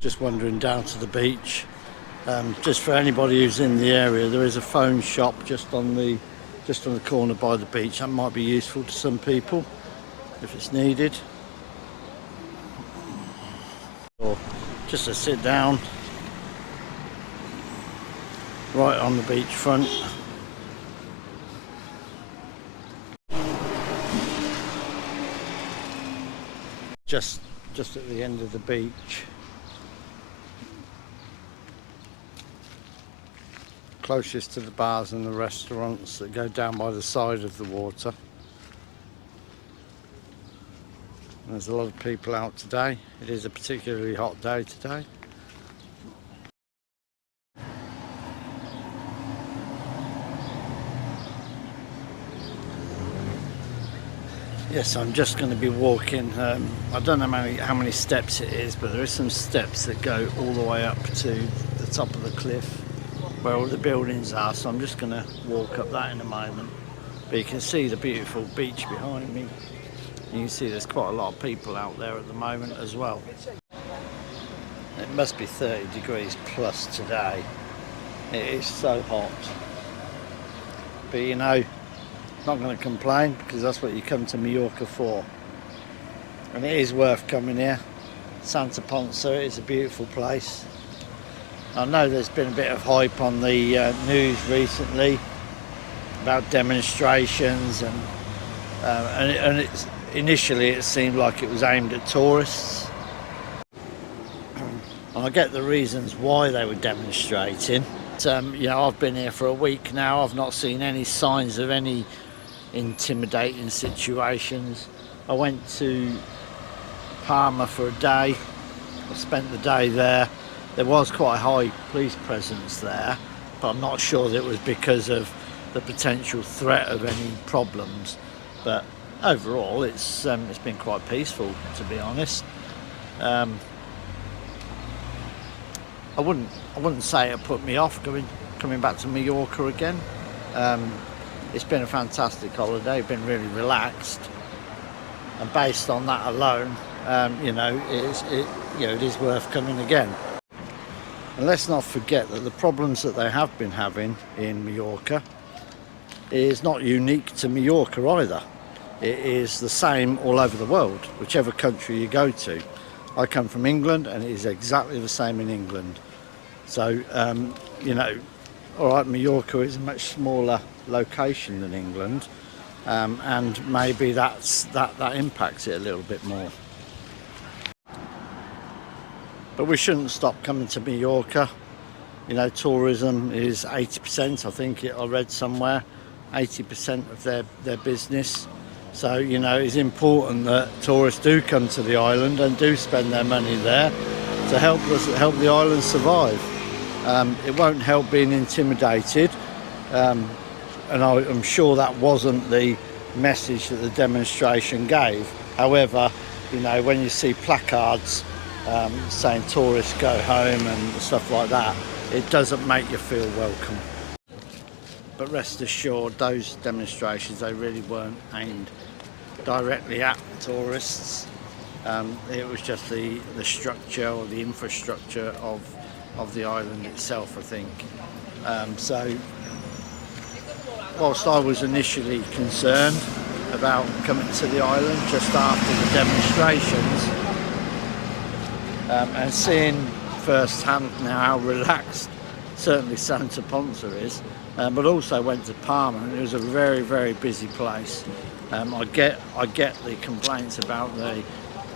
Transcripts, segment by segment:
Just wandering down to the beach. Just for anybody who's in the area, there is a phone shop just on the corner by the beach. That might be useful to some people if it's needed, or just to sit down right on the beachfront. Just at the end of the beach, closest to the bars and the restaurants that go down by the side of the water. And there's a lot of people out today. It is a particularly hot day today. Yes, I'm just going to be walking. I don't know how many steps it is, but there are some steps that go all the way up to the top of the cliff where all the buildings are, so I'm just going to walk up that in a moment. But you can see the beautiful beach behind me. You can see there's quite a lot of people out there at the moment as well. It must be 30 degrees plus today. It is so hot. But you know, not going to complain, because that's what you come to Mallorca for. And it is worth coming here. Santa Ponsa is a beautiful place. I know there's been a bit of hype on the news recently about demonstrations, and initially it seemed like it was aimed at tourists. And I get the reasons why they were demonstrating. You know, I've been here for a week now. I've not seen any signs of any intimidating situations. I went to Palma for a day. I spent the day there. There was quite a high police presence there, but I'm not sure that it was because of the potential threat of any problems. But overall, it's been quite peaceful, to be honest. I wouldn't say it put me off coming back to Mallorca again. It's been a fantastic holiday, been really relaxed, and based on that alone, you know, it is worth coming again. And let's not forget that the problems that they have been having in Mallorca is not unique to Mallorca either. It is the same all over the world, whichever country you go to. I come from England, and it is exactly the same in England. So, you know, all right, Mallorca is a much smaller location than England, and maybe that impacts it a little bit more. But we shouldn't stop coming to Mallorca. You know, tourism is 80%, I think I read somewhere, 80% of their business. So, you know, it's important that tourists do come to the island and do spend their money there to help the island survive. It won't help being intimidated, and I'm sure that wasn't the message that the demonstration gave. However, you know, when you see placards saying tourists go home and stuff like that, it doesn't make you feel welcome. But rest assured, those demonstrations, they really weren't aimed directly at tourists. It was just the structure or the infrastructure of the island itself, I think. So whilst I was initially concerned about coming to the island just after the demonstrations, and seeing firsthand now how relaxed certainly Santa Ponsa is, but also went to Palma, and it was a very, very busy place. I get the complaints about the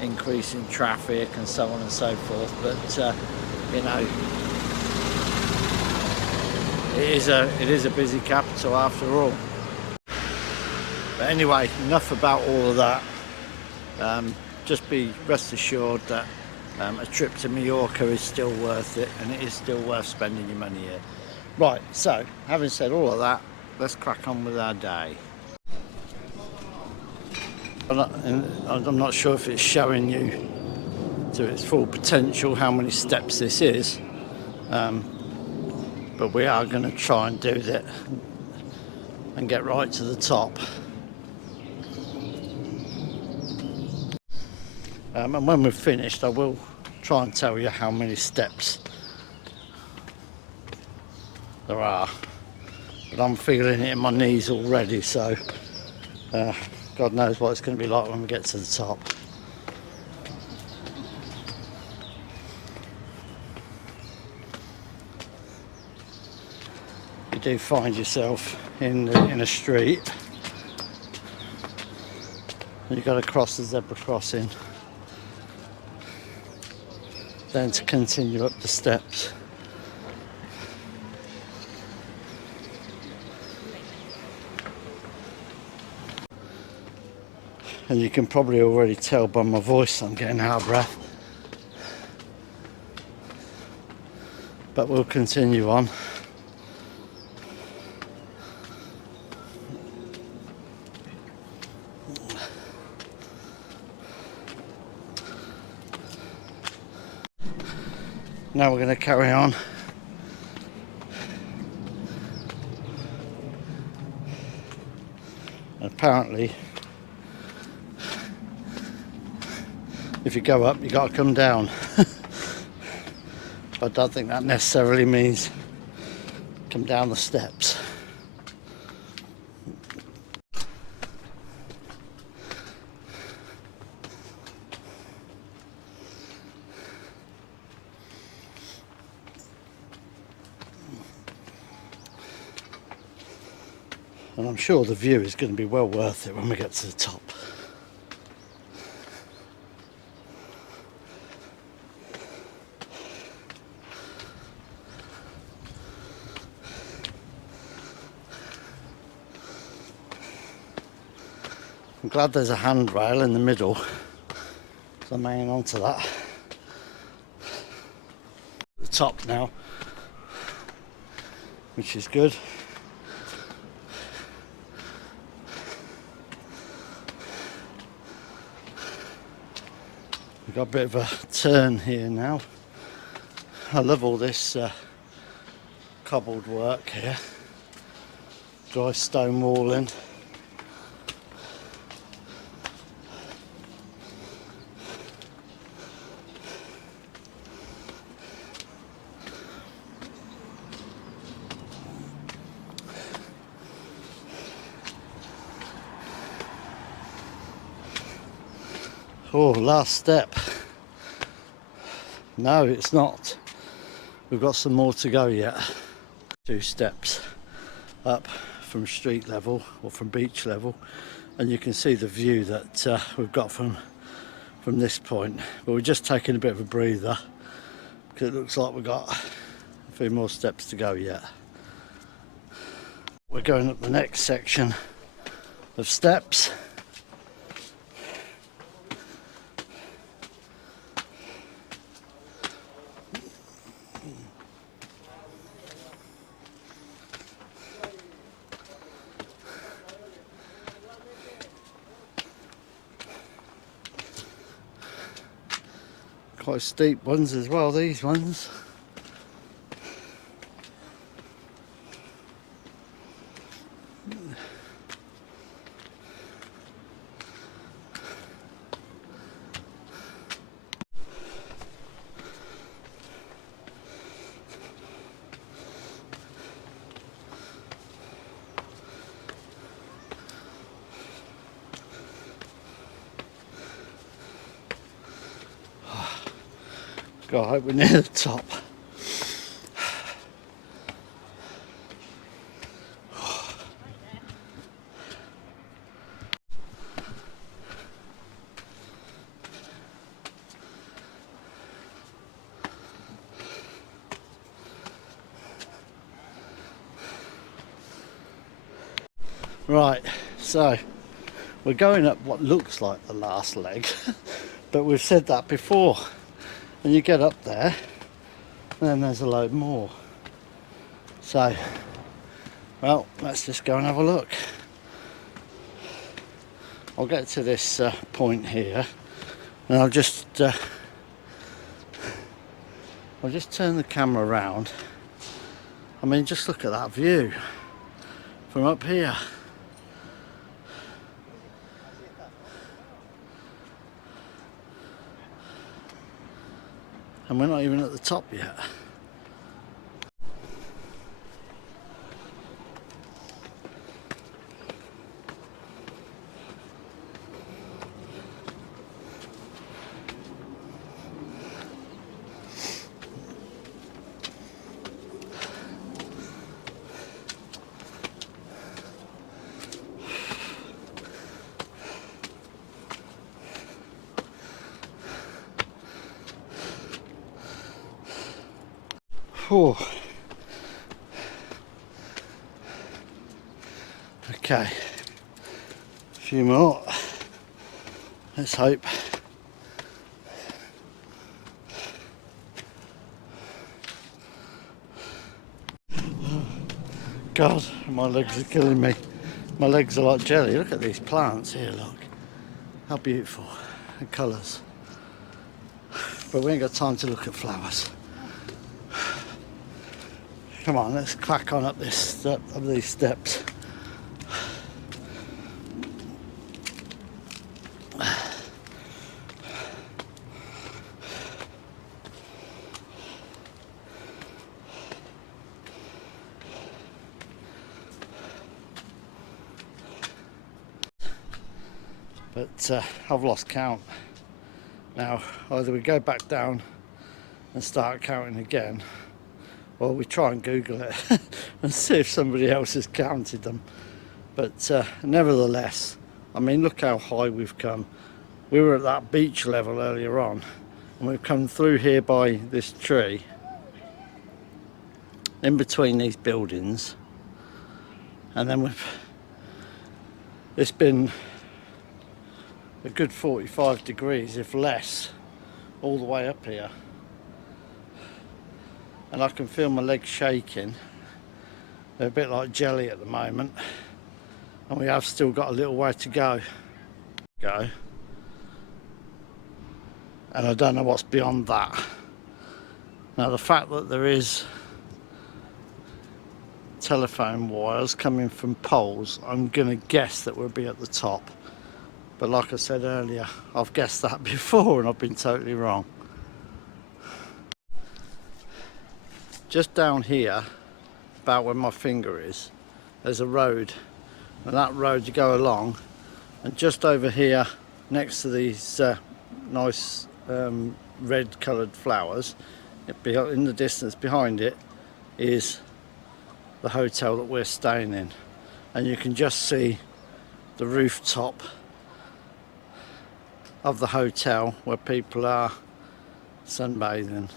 increase in traffic and so on and so forth, but you know, it is a busy capital after all. But anyway, enough about all of that. Just be rest assured that a trip to Mallorca is still worth it, and it is still worth spending your money here. Right, so having said all of that, let's crack on with our day. I'm not sure if it's showing you to its full potential how many steps this is, but we are going to try and do that and get right to the top. And when we've finished, I will try and tell you how many steps there are, but I'm feeling it in my knees already, so God knows what it's going to be like when we get to the top. You do find yourself in a street and you've got to cross the zebra crossing, then to continue up the steps. And you can probably already tell by my voice I'm getting out of breath, but we'll continue on. Now we're going to carry on. Apparently, if you go up, you got to come down. But I don't think that necessarily means come down the steps. And I'm sure the view is going to be well worth it when we get to the top. I'm glad there's a handrail in the middle, so I'm hanging on to that. The top now, which is good. We've got a bit of a turn here now. I love all this cobbled work here, dry stone walling. Oh, last step. No, it's not. We've got some more to go yet. 2 steps up from street level or from beach level, and you can see the view that we've got from this point. But we're just taking a bit of a breather because it looks like we've got a few more steps to go yet. We're going up the next section of steps. Quite steep ones as well, these ones. God, I hope we're near the top. Right, so we're going up what looks like the last leg, but we've said that before. And you get up there, and then there's a load more. So, well, let's just go and have a look. I'll get to this point here, and I'll just turn the camera around. I mean, just look at that view from up here. and we're not even at the top yet. Whew. Okay, a few more, let's hope. God, my legs are killing me. My legs are like jelly. Look at these plants here, look. How beautiful, the colours. But we ain't got time to look at flowers. Come on, let's crack on up this step, up these steps. But I've lost count. Now, either we go back down and start counting again, or we try and Google it and see if somebody else has counted them. But nevertheless, I mean, look how high we've come. We were at that beach level earlier on, and we've come through here by this tree, in between these buildings, and then it's been a good 45 degrees, if less, all the way up here. And I can feel my legs shaking. They're a bit like jelly at the moment. And we have still got a little way to go. And I don't know what's beyond that. Now the fact that there is telephone wires coming from poles, I'm gonna guess that we'll be at the top. But like I said earlier, I've guessed that before and I've been totally wrong. Just down here, about where my finger is, there's a road. And that road you go along, and just over here, next to these nice red coloured flowers, in the distance behind it is the hotel that we're staying in. And you can just see the rooftop of the hotel where people are sunbathing.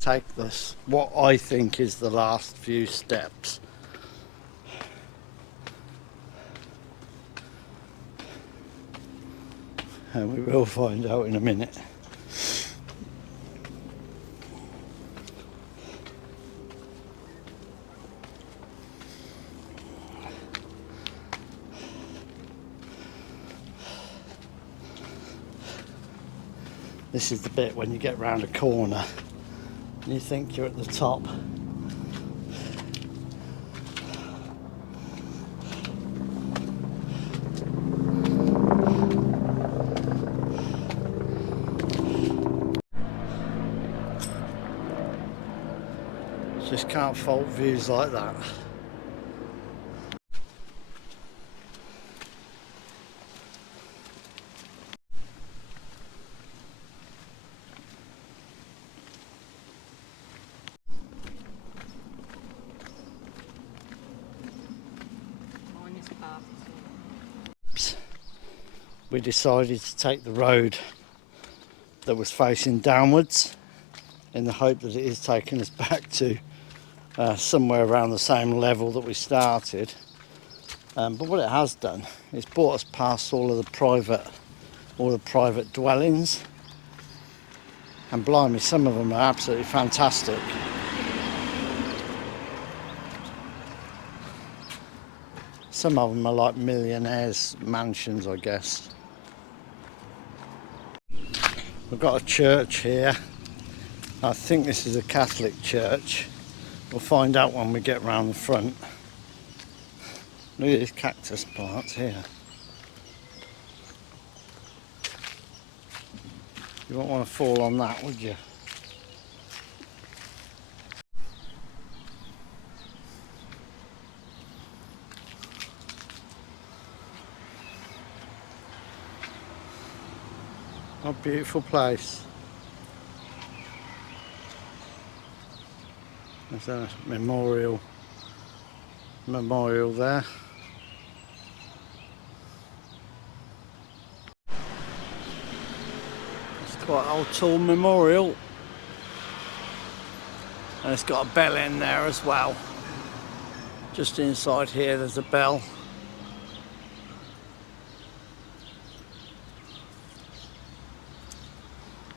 Take this, what I think is the last few steps. And we will find out in a minute. This is the bit when you get round a corner and you think you're at the top. Just can't fault views like that. We decided to take the road that was facing downwards in the hope that it is taking us back to somewhere around the same level that we started. But what it has done is brought us past all the private dwellings, and blimey, some of them are absolutely fantastic. Some of them are like millionaires' mansions, I guess. We've got a church here. I think this is a Catholic church. We'll find out when we get round the front. Look at these cactus plants here. You won't want to fall on that, would you? What a beautiful place. There's a memorial there. It's quite an old tall memorial. And it's got a bell in there as well. Just inside here there's a bell.